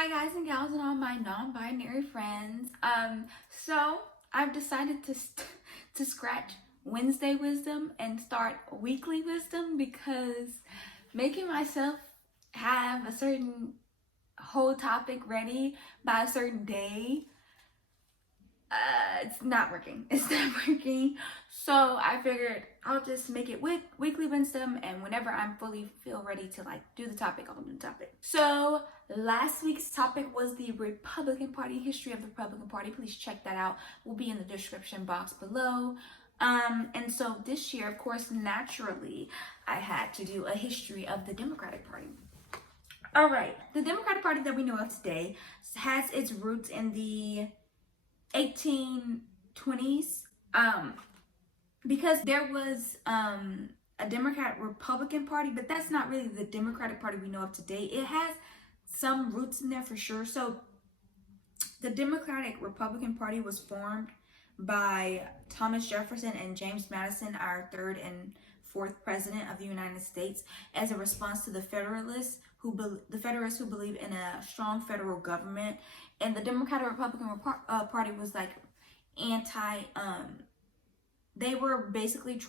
Hi guys and gals and all my non-binary friends. So I've decided to scratch Wednesday wisdom and start weekly wisdom because making myself have a certain whole topic ready by a certain day, it's not working. It's not working. So I figured I'll just make it weekly wisdom, and whenever I'm fully feel ready to do the topic, I'll do the topic. So last week's topic was the Republican Party, history of the Republican Party. Please check that out. Will be in the description box below. And so this year, of course, naturally, I had to do a history of the Democratic Party. All right, the Democratic Party that we know of today has its roots in the 1820s, because there was a Democrat Republican Party, but that's not really the Democratic Party we know of today. It has some roots in there for sure. So the Democratic Republican Party was formed by Thomas Jefferson and James Madison, our third and fourth president of the United States, as a response to the Federalists who believe in a strong federal government. And the Democratic Republican Party was like anti. They were basically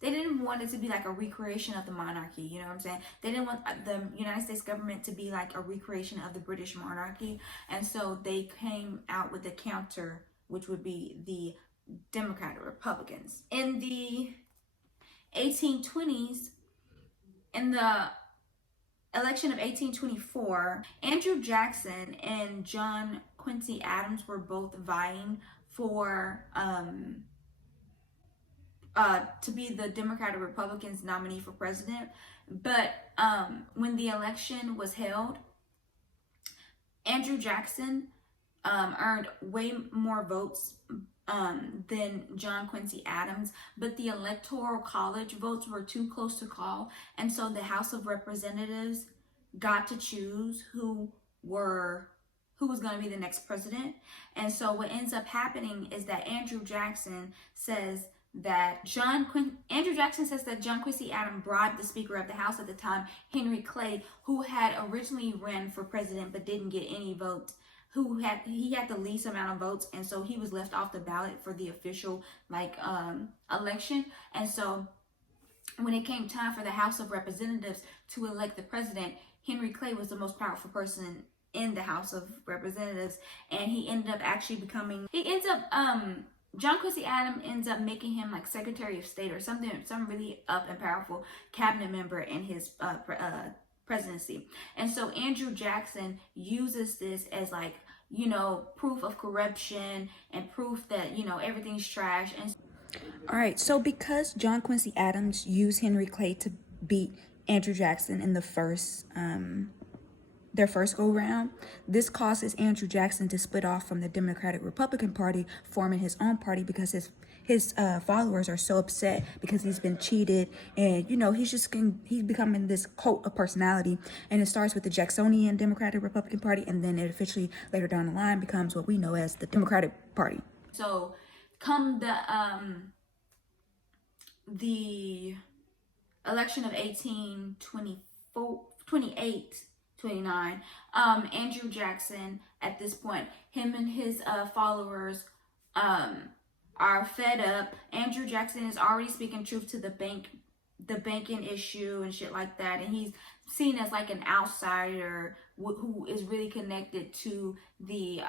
they didn't want it to be like a recreation of the monarchy. You know what I'm saying? They didn't want the United States government to be like a recreation of the British monarchy. And so they came out with a counter, which would be the Democratic Republicans. In the 1820s, in the election of 1824, Andrew Jackson and John Quincy Adams were both vying for to be the Democratic Republicans nominee for president. But when the election was held, Andrew Jackson earned way more votes than John Quincy Adams, but the Electoral College votes were too close to call, and so the House of Representatives got to choose who was going to be the next president. And so what ends up happening is that Andrew Jackson says that John Quincy Adams bribed the Speaker of the House at the time, Henry Clay, who had originally ran for president but didn't get any votes. He had the least amount of votes, and so he was left off the ballot for the official election. And so when it came time for the House of Representatives to elect the president, Henry Clay was the most powerful person in the House of Representatives, and John Quincy Adams ends up making him like Secretary of State or something, some really up and powerful cabinet member in his presidency. And so Andrew Jackson uses this as proof of corruption and proof that, everything's trash. And all right, so because John Quincy Adams used Henry Clay to beat Andrew Jackson in their first go round, this causes Andrew Jackson to split off from the Democratic Republican Party, forming his own party because his followers are so upset because he's been cheated, and he's becoming this cult of personality. And it starts with the Jacksonian Democratic Republican Party, and then it officially later down the line becomes what we know as the Democratic Party. So come the election of 1829, Andrew Jackson, at this point, him and his followers are fed up. Andrew Jackson is already speaking truth to the banking issue and shit like that, and he's seen as like an outsider who is really connected to the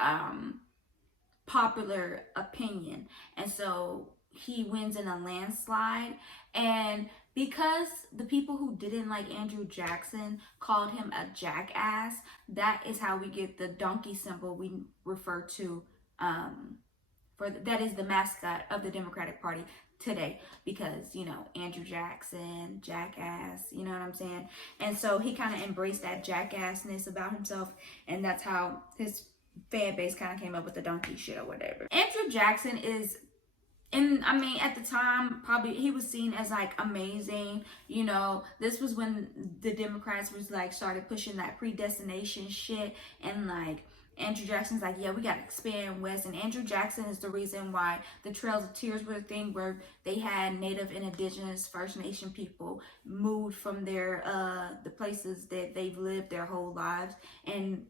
popular opinion. And so he wins in a landslide. And because the people who didn't like Andrew Jackson called him a jackass, that is how we get the donkey symbol we refer to that is the mascot of the Democratic Party today, because Andrew Jackson, jackass, you know what I'm saying? And so he kind of embraced that jackassness about himself, and that's how his fan base kind of came up with the donkey shit or whatever. Andrew Jackson is, and at the time, probably he was seen as like amazing. This was when the Democrats was started pushing that predestination shit, and Andrew Jackson's like, yeah, we got to expand west. And Andrew Jackson is the reason why the Trails of Tears were a thing, where they had Native and Indigenous First Nation people moved from the places that they've lived their whole lives, and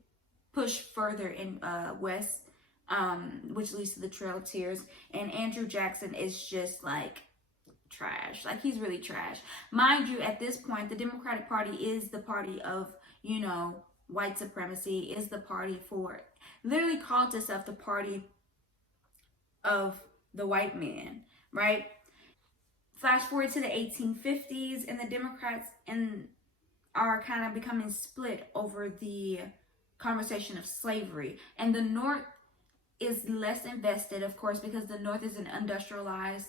push further in west, which leads to the Trail of Tears. And Andrew Jackson is just like trash. Like, he's really trash. Mind you, at this point, the Democratic Party is the party of, you know, white supremacy, is the party for, literally called itself the party of the white man, right? Flash forward to the 1850s, and the Democrats are kind of becoming split over the conversation of slavery. And the North is less invested, of course, because the North is an industrialized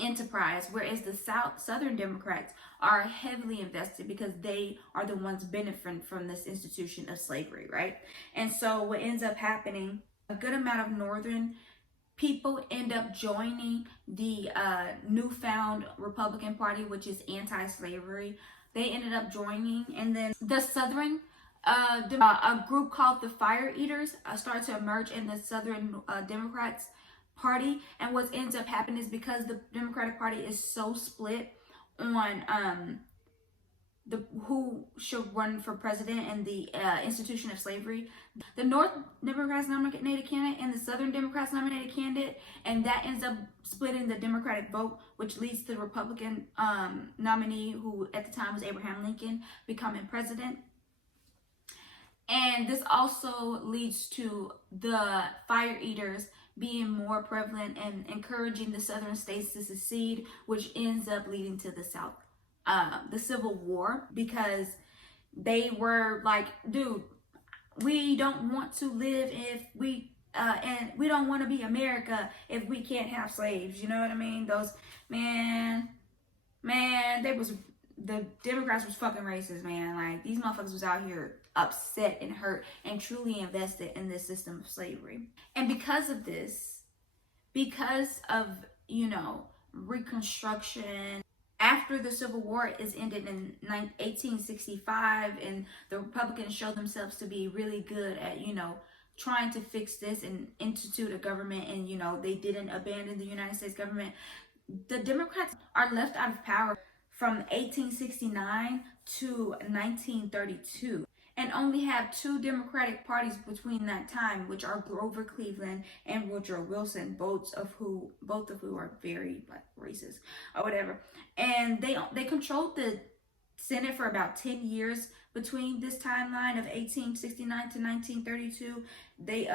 enterprise, whereas the Southern Democrats are heavily invested because they are the ones benefiting from this institution of slavery, right? And so what ends up happening, a good amount of Northern people end up joining the newfound Republican Party, which is anti-slavery. They ended up joining, and then the Southern a group called the Fire Eaters started to emerge in the Southern Democrats Party. And what ends up happening is, because the Democratic Party is so split on who should run for president and the institution of slavery, the North Democrats nominated a candidate and the Southern Democrats nominated a candidate, and that ends up splitting the Democratic vote, which leads to the Republican nominee, who at the time was Abraham Lincoln, becoming president. And this also leads to the Fire Eaters being more prevalent and encouraging the Southern states to secede, which ends up leading to the the Civil War, because they were like, dude, we don't want to live if we and we don't want to be America if we can't have slaves. You know what I mean? Those man, the Democrats was fucking racist, man. Like, these motherfuckers was out here upset and hurt and truly invested in this system of slavery. And because of this, because of, you know, Reconstruction, after the Civil War is ended in 1865, and the Republicans showed themselves to be really good at, you know, trying to fix this and institute a government, and, you know, they didn't abandon the United States government, the Democrats are left out of power from 1869 to 1932, and only have two Democratic parties between that time, which are Grover Cleveland and Woodrow Wilson, both of who are very like racist or whatever. And they controlled the Senate for about 10 years between this timeline of 1869 to 1932. They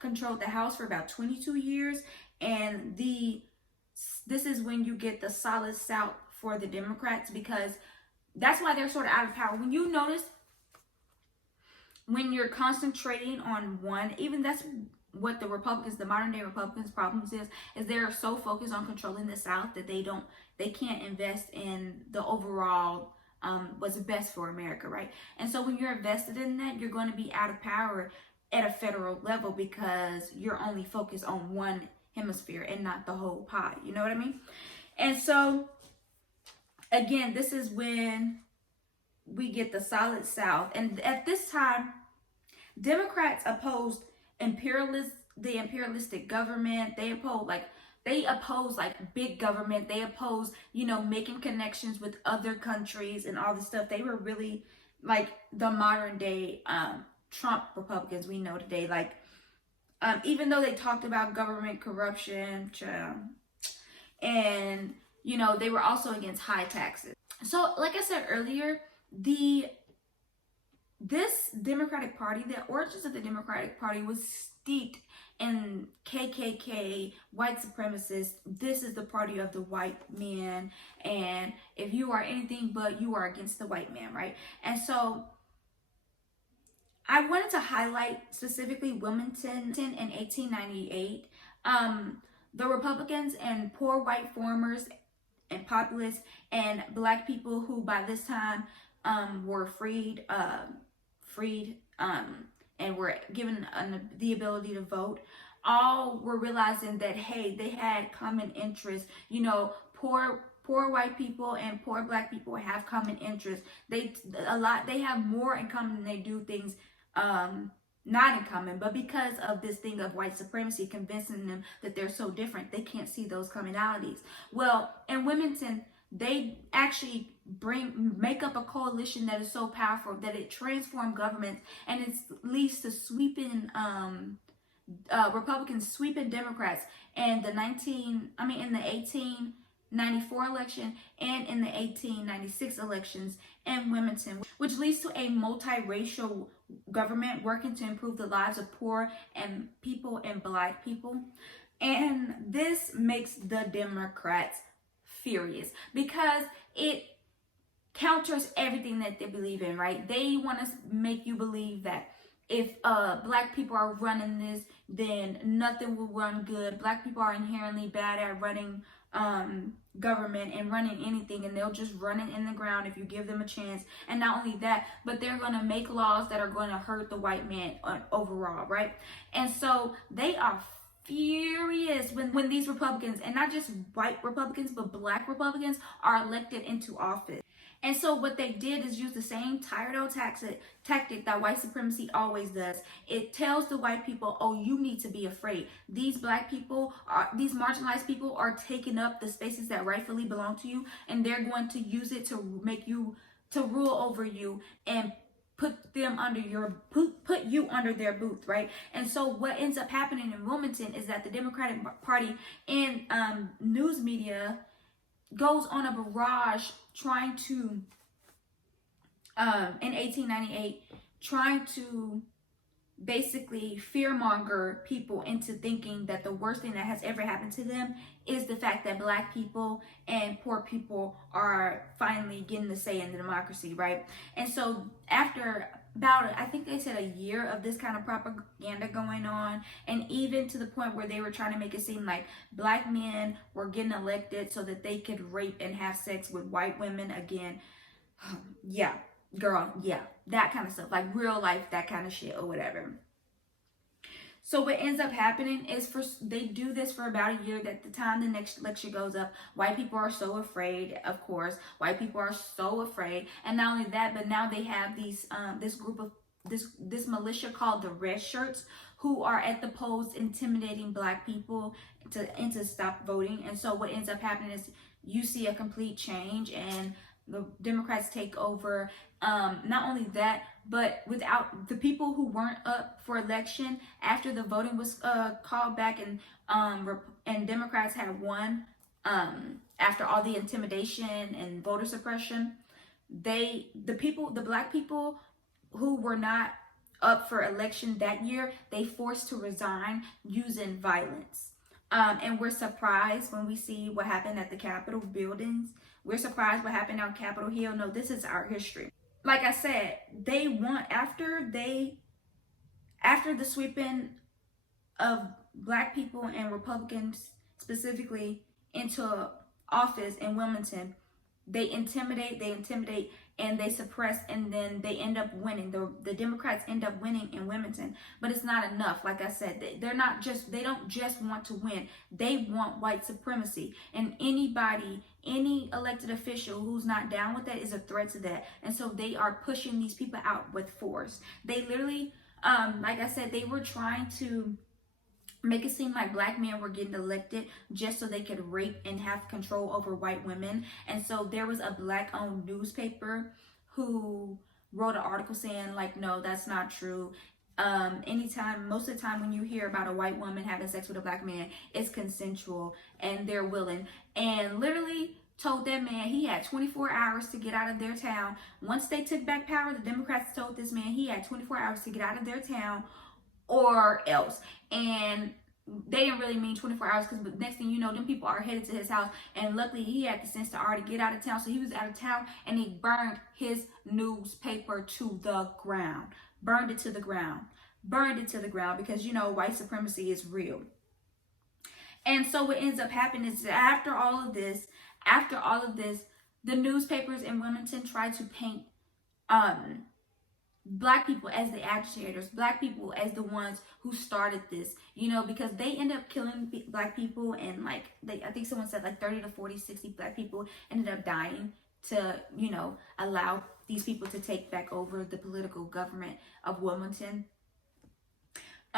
controlled the House for about 22 years, and this is when you get the solid South for the Democrats, because that's why they're sort of out of power. When you notice, when you're concentrating on one, even that's what the Republicans, the modern day Republicans' problems is they're so focused on controlling the South that they can't invest in the overall what's best for America, right? And so when you're invested in that, you're going to be out of power at a federal level, because you're only focused on one hemisphere and not the whole pie. You know what I mean? And so again, this is when we get the solid South. And at this time, Democrats opposed the imperialistic government. They oppose big government. They oppose, you know, making connections with other countries and all this stuff. They were really like the modern day Trump Republicans we know today. Like, even though they talked about government corruption, and, you know, they were also against high taxes. So like I said earlier, this Democratic Party, the origins of the Democratic Party was steeped in KKK, white supremacists. This is the party of the white man, and if you are anything but, you are against the white man, right? And so I wanted to highlight specifically Wilmington in 1898. The Republicans and poor white farmers and populists and black people who by this time were freed and were given the ability to vote, all were realizing that, hey, they had common interests. You know, poor white people and poor black people have common interests. They have more in common than they do things not in common. But because of this thing of white supremacy convincing them that they're so different, they can't see those commonalities. Well, in Wilmington, they actually make up a coalition that is so powerful that it transformed governments, and it leads to sweeping Republicans sweeping Democrats in the 1894 election and in the 1896 elections in Wilmington, which leads to a multiracial government working to improve the lives of poor and people and Black people. And this makes the Democrats furious because it counters everything that they believe in, right? They want to make you believe that if Black people are running this, then nothing will run good. Black people are inherently bad at running government and running anything, and they'll just run it in the ground if you give them a chance. And not only that, but they're going to make laws that are going to hurt the white man overall, right? And so they are furious when these Republicans, and not just white Republicans, but Black Republicans, are elected into office. And so what they did is use the same tired old tactic that white supremacy always does. It tells the white people, oh, you need to be afraid. These Black people, these marginalized people are taking up the spaces that rightfully belong to you, and they're going to use it to make you, to rule over you and put them under put you under their booth, right? And so what ends up happening in Wilmington is that the Democratic Party and news media goes on a barrage trying to, in 1898, trying to basically fearmonger people into thinking that the worst thing that has ever happened to them is the fact that Black people and poor people are finally getting the say in the democracy, right? And so after about, I think they said a year of this kind of propaganda going on, and even to the point where they were trying to make it seem like Black men were getting elected so that they could rape and have sex with white women again. Yeah, girl, yeah, that kind of stuff, like real life, that kind of shit or whatever. So what ends up happening is they do this for about a year. That the time the next lecture goes up, white people are so afraid. Of course, white people are so afraid, and not only that, but now they have these this group of this militia called the Red Shirts, who are at the polls intimidating Black people to stop voting. And so what ends up happening is you see a complete change, and the Democrats take over. Not only that, but without the people who weren't up for election after the voting was called back, and Democrats had won after all the intimidation and voter suppression, the Black people who were not up for election that year, they forced to resign using violence. And we're surprised when we see what happened at the Capitol buildings. We're surprised what happened on Capitol Hill. No, this is our history. Like I said, they want, after the sweeping of Black people and Republicans specifically into office in Wilmington, they intimidate, and they suppress, and then they end up winning. The Democrats end up winning in Wilmington, but it's not enough. Like I said, they don't just want to win. They want white supremacy, and any elected official who's not down with that is a threat to that. And so they are pushing these people out with force. They literally, like I said, they were trying to make it seem like Black men were getting elected just so they could rape and have control over white women. And so there was a Black-owned newspaper who wrote an article saying, like, no, that's not true. Most of the time when you hear about a white woman having sex with a Black man, it's consensual and they're willing. And literally told that man he had 24 hours to get out of their town. Once they took back power, the Democrats told this man he had 24 hours to get out of their town or else. And they didn't really mean 24 hours, because the next thing you know, them people are headed to his house. And luckily he had the sense to already get out of town. So he was out of town, and he burned his newspaper to the ground. Burned it to the ground because, you know, white supremacy is real. And so what ends up happening is that after all of this, the newspapers in Wilmington tried to paint Black people as the agitators, Black people as the ones who started this, you know, because they end up killing Black people, and like I think someone said like 30 to 40, 60 Black people ended up dying to, you know, allow these people to take back over the political government of Wilmington.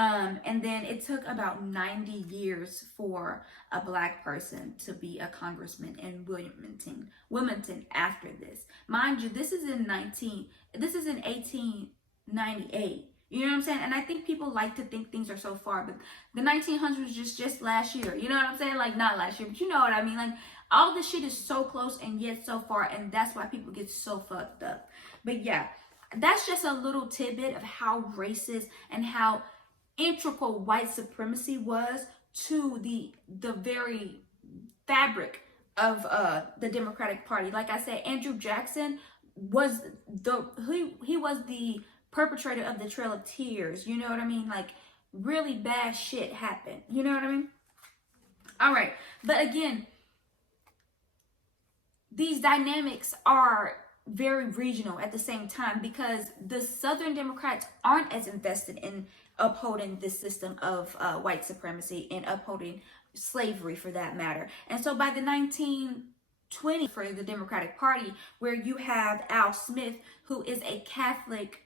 And then it took about 90 years for a black person to be a congressman in Wilmington after this. Mind you, this is in 1898. You know what I'm saying? And I think people like to think things are so far, but the 1900s was just last year. You know what I'm saying? Like, not last year, but you know what I mean? Like, all this shit is so close and yet so far, and that's why people get so fucked up. But yeah, that's just a little tidbit of how racist and how integral white supremacy was to the very fabric of the Democratic Party. Like I said, Andrew Jackson was he was the perpetrator of the Trail of Tears. You know what I mean? Like, really bad shit happened. You know what I mean? All right, but again, these dynamics are very regional at the same time, because the Southern Democrats aren't as invested in upholding this system of white supremacy and upholding slavery, for that matter. And so by the 1920s, for the Democratic Party, where you have Al Smith, who is a Catholic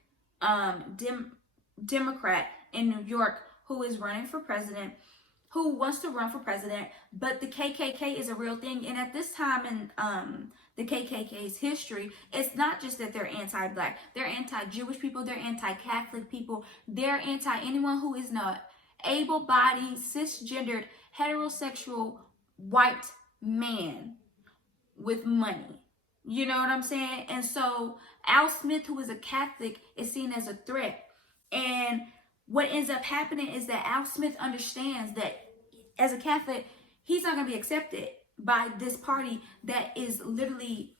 Democrat in New York, who is running for president, who wants to run for president, but the KKK is a real thing. And at this time in the KKK's history, it's not just that they're anti-black, they're anti-Jewish people, they're anti-Catholic people, they're anti-anyone who is not able-bodied, cisgendered, heterosexual, white man with money. You know what I'm saying? And so Al Smith, who is a Catholic, is seen as a threat. And what ends up happening is that Al Smith understands that as a Catholic, he's not going to be accepted by this party that is literally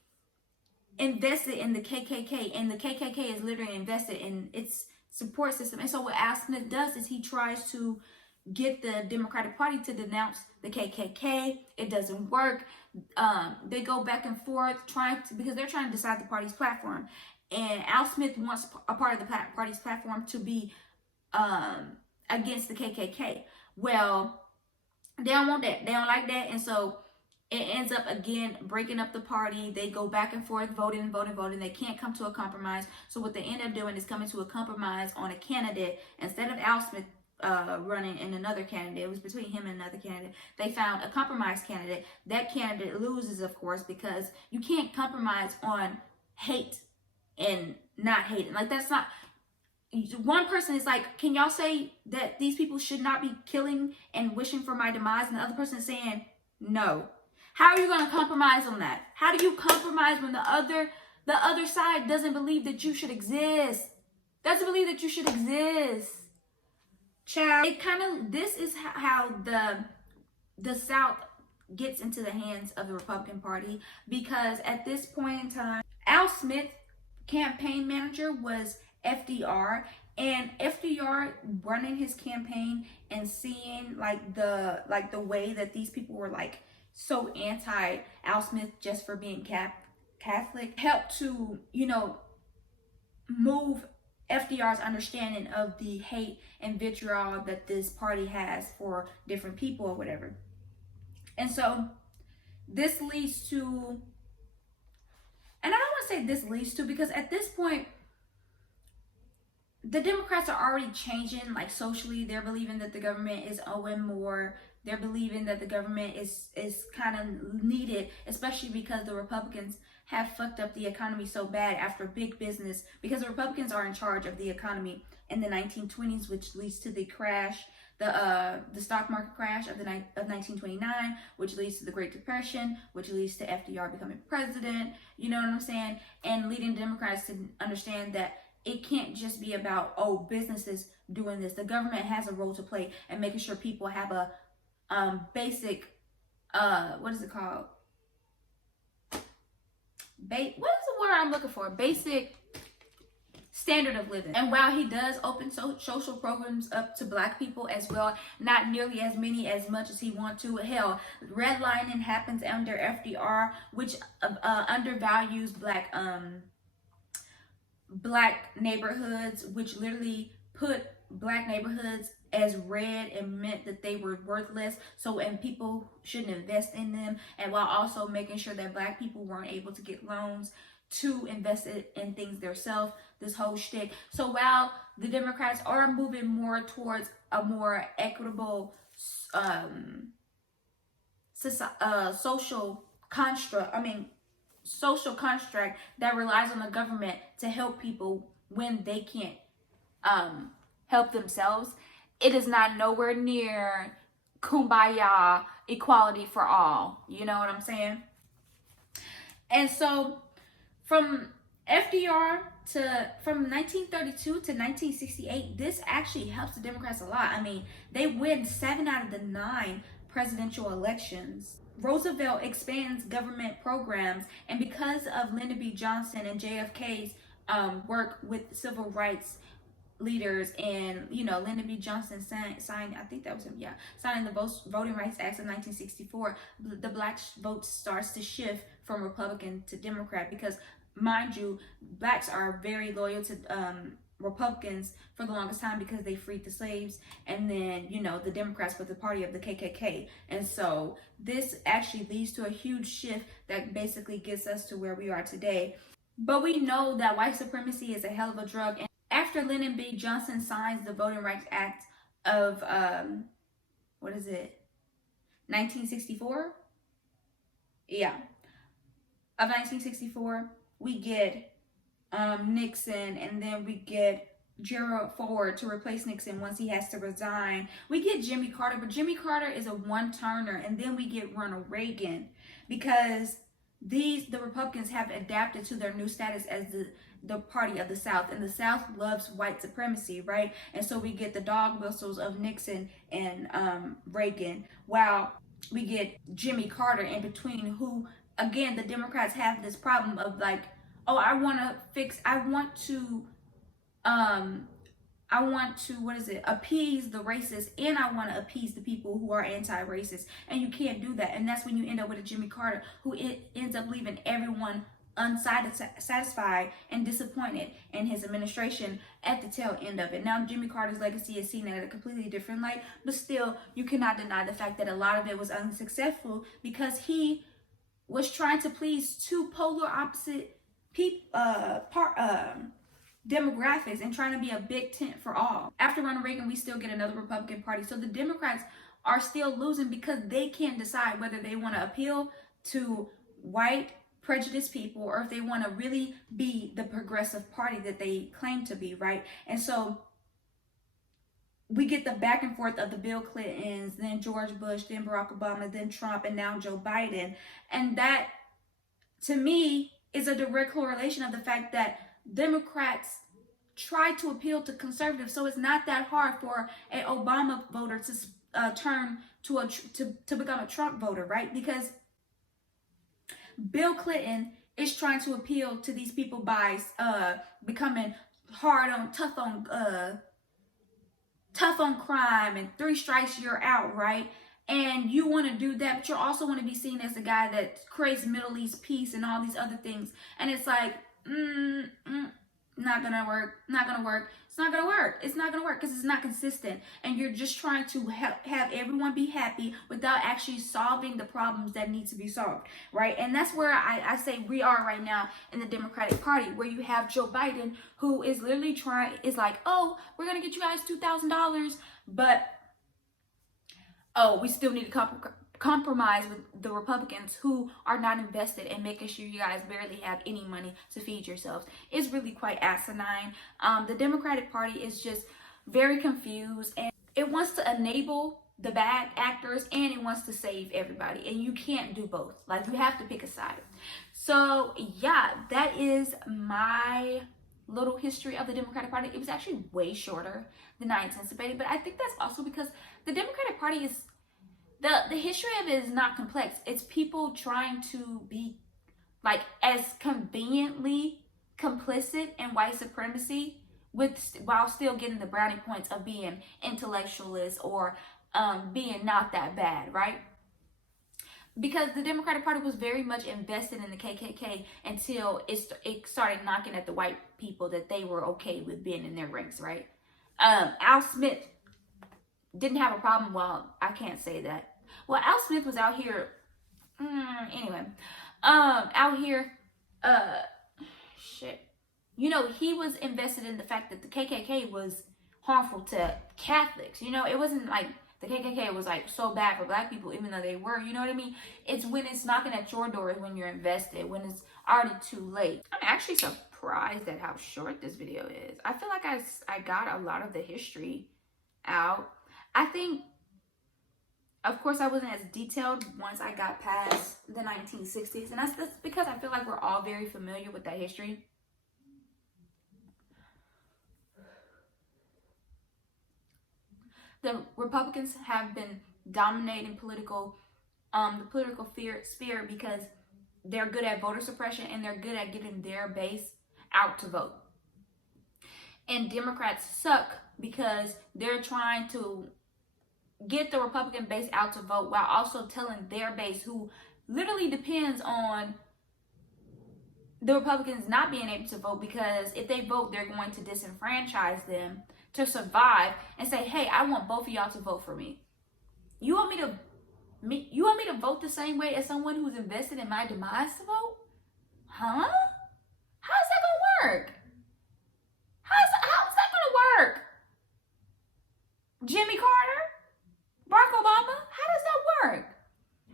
invested in the KKK, and the KKK is literally invested in its support system. And so what Al Smith does is he tries to get the Democratic Party to denounce the KKK. It doesn't work. They go back and forth because they're trying to decide the party's platform. And Al Smith wants a part of the party's platform to be against the KKK. Well, they don't want that. They don't like that. And so it ends up, again, breaking up the party. They go back and forth, voting. They can't come to a compromise. So what they end up doing is coming to a compromise on a candidate. Instead of Al Smith running and another candidate, it was between him and another candidate. They found a compromise candidate. That candidate loses, of course, because you can't compromise on hate and not hating. Like, that's not... One person is like, can y'all say that these people should not be killing and wishing for my demise? And the other person is saying, no. How are you going to compromise on that? How do you compromise when the other side doesn't believe that you should exist? Doesn't believe that you should exist. Child, this is how the South gets into the hands of the Republican Party, because at this point in time, Al Smith, campaign manager, was FDR, and FDR running his campaign and seeing like the way that these people were like so anti Al Smith just for being Catholic helped to, you know, move FDR's understanding of the hate and vitriol that this party has for different people or whatever. And so this leads to, and I don't want to say this leads to, because at this point the Democrats are already changing, like socially. They're believing that the government is owing more. They're believing that the government is kind of needed, especially because the Republicans have fucked up the economy so bad after big business, because the Republicans are in charge of the economy in the 1920s, which leads to the crash, the stock market crash of 1929, which leads to the Great Depression, which leads to FDR becoming president. You know what I'm saying? And leading Democrats to understand that it can't just be about, oh, businesses doing this. The government has a role to play in making sure people have a basic, what is it called? What is the word I'm looking for? Basic standard of living. And while he does open social programs up to Black people as well, not nearly as much as he wants to. Hell, redlining happens under FDR, which undervalues Black neighborhoods, which literally put Black neighborhoods as red and meant that they were worthless, and people shouldn't invest in them, and while also making sure that Black people weren't able to get loans to invest it in things themselves, this whole shtick. So while the Democrats are moving more towards a more equitable social construct that relies on the government to help people when they can't help themselves, it is not nowhere near kumbaya equality for all. You know what I'm saying? And so from FDR from 1932 to 1968, this actually helps the Democrats a lot. I mean, they win 7 out of the 9 presidential elections. Roosevelt expands government programs, and because of Lyndon B. Johnson and JFK's work with civil rights leaders, and Lyndon B. Johnson signed, I think that was him, signing the Voting Rights Act of 1964, the black vote starts to shift from Republican to Democrat, because mind you, blacks are very loyal to Republicans for the longest time because they freed the slaves, and then the Democrats were the party of the KKK, and so this actually leads to a huge shift that basically gets us to where we are today. But we know that white supremacy is a hell of a drug, and after Lyndon B. Johnson signs the Voting Rights Act of 1964? Yeah, of 1964, we get Nixon, and then we get Gerald Ford to replace Nixon once he has to resign. We get Jimmy Carter, but Jimmy Carter is a one-turner, and then we get Ronald Reagan, because the Republicans have adapted to their new status as the party of the South, and the South loves white supremacy, right? And so we get the dog whistles of Nixon and Reagan, while we get Jimmy Carter in between, who, again, the Democrats have this problem of like, oh, I want to appease the racists, and I want to appease the people who are anti-racist, and you can't do that. And that's when you end up with a Jimmy Carter who ends up leaving everyone unsatisfied and disappointed in his administration at the tail end of it. Now, Jimmy Carter's legacy is seen at a completely different light, but still, you cannot deny the fact that a lot of it was unsuccessful because he was trying to please two polar opposite demographics and trying to be a big tent for all. After Ronald Reagan, we still get another Republican Party. So the Democrats are still losing because they can't decide whether they want to appeal to white prejudiced people or if they want to really be the progressive party that they claim to be, right? And so we get the back and forth of the Bill Clintons, then George Bush, then Barack Obama, then Trump, and now Joe Biden. And that, to me, is a direct correlation of the fact that Democrats try to appeal to conservatives. So it's not that hard for an Obama voter to turn to become a Trump voter, right? Because Bill Clinton is trying to appeal to these people by becoming tough on crime and 3 strikes you're out, right? And you want to do that, but you also want to be seen as the guy that creates Middle East peace and all these other things. And it's like, not gonna work. It's not gonna work. It's not gonna work because it's not consistent. And you're just trying to have everyone be happy without actually solving the problems that need to be solved, right? And that's where I say we are right now in the Democratic Party, where you have Joe Biden, who is literally is like, oh, we're gonna get you guys $2,000, but we still need to compromise with the Republicans who are not invested in making sure you guys barely have any money to feed yourselves. It's really quite asinine. The Democratic Party is just very confused, and it wants to enable the bad actors and it wants to save everybody, and you can't do both. Like, you have to pick a side. So yeah, that is my little history of the Democratic Party. It was actually way shorter than I anticipated, but I think that's also because the Democratic Party is the history of it is not complex. It's people trying to be like as conveniently complicit in white supremacy while still getting the brownie points of being intellectualists or being not that bad, right? Because the Democratic Party was very much invested in the KKK until it started knocking at the white people that they were okay with being in their ranks, right? Al Smith didn't have a problem. Well, I can't say that. Well, Al Smith was out here, anyway, out here shit. You know, he was invested in the fact that the KKK was harmful to Catholics. You know, it wasn't like the KKK was like so bad for black people, even though they were, you know what I mean? It's when it's knocking at your door is when you're invested, when it's already too late. I'm actually surprised at how short this video is. I feel like I got a lot of the history out. I think, of course, I wasn't as detailed once I got past the 1960s. And that's because I feel like we're all very familiar with that history. The Republicans have been dominating the political sphere because they're good at voter suppression and they're good at getting their base out to vote. And Democrats suck because they're trying to get the Republican base out to vote while also telling their base, who literally depends on the Republicans not being able to vote, because if they vote, they're going to disenfranchise them, to survive, and say, hey, I want both of y'all to vote for me. You want me to vote the same way as someone who's invested in my demise to vote? Huh? How's that gonna work? How's that gonna work? Jimmy Carter? Barack Obama? How does that work?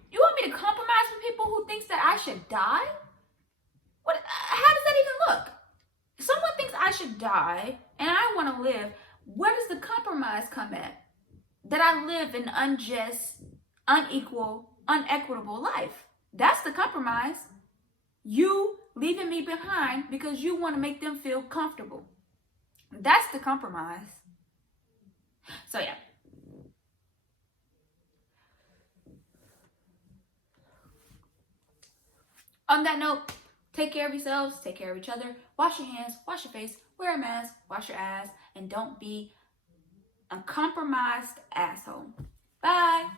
You want me to compromise with people who thinks that I should die? How does that even look? If someone thinks I should die and I want to live, where does the compromise come at? That I live an unjust, unequal, unequitable life. That's the compromise. You leaving me behind because you want to make them feel comfortable. That's the compromise. So yeah. On that note, take care of yourselves, take care of each other, wash your hands, wash your face, wear a mask, wash your ass, and don't be a compromised asshole. Bye.